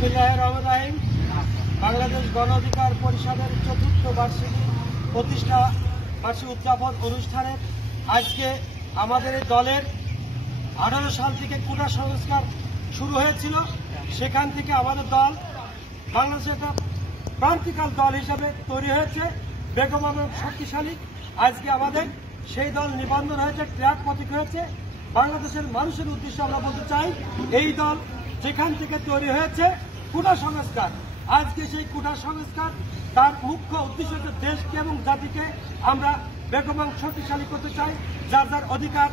বিসমিল্লাহির রহমানির রহিম। বাংলাদেশ গণ অধিকার পরিষদের চতুর্থ বার্ষিকী প্রতিষ্ঠা বার্ষিক উদযাপন অনুষ্ঠানের আজকে আমাদের এই দলের 18 সাল থেকে কোটা সংস্কার শুরু হয়েছিল। সেখান থেকে আমাদের দল বাংলাদেশের একটা ক্রান্তিকাল দল হিসাবে তৈরি হয়েছে, বেগম এবং শক্তিশালী। আজকে আমাদের সেই দল নিবন্ধন হয়েছে, ট্র্যাক প্রতীক হয়েছে। বাংলাদেশের মানুষের উদ্দেশ্যে আমরা বলতে চাই, এই দল যেখান থেকে তৈরি হয়েছে কোটা সংস্কার, আজকে সেই কোটা সংস্কার তার মুখ্য উদ্দেশ্য হচ্ছে দেশকে এবং জাতিকে আমরা বেগম এবং শক্তিশালী করতে চাই, যার যার অধিকার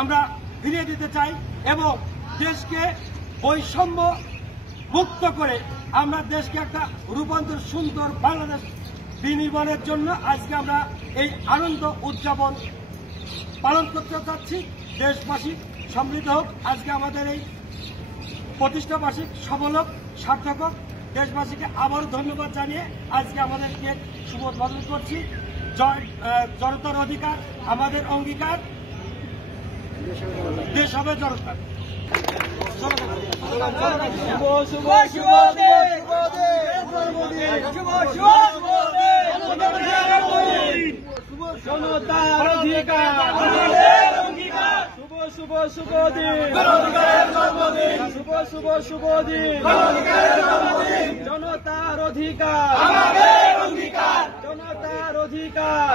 আমরা ফিরিয়ে দিতে চাই এবং দেশকে বৈষম্য মুক্ত করে আমরা দেশকে একটা রূপান্তর সুন্দর বাংলাদেশ বিনির্মাণের জন্য আজকে আমরা এই আনন্দ উদযাপন পালন করতে চাচ্ছি। দেশবাসী সমৃদ্ধ হোক, আজকে আমাদের এই প্রতিষ্ঠা বার্ষিক সফল হোক, সার্থক হোক। দেশবাসীকে আবারও ধন্যবাদ জানিয়ে আজকে আমাদের কেক শুভ উদ্বোধন করছি। জনতার অধিকার আমাদের অঙ্গীকার, দেশ হবে জনতার। জনতার অধিকার শুভ শুভ দিন, শুভ শুভ শুভ দিন। জনতার অধিকার, জনতার অধিকার।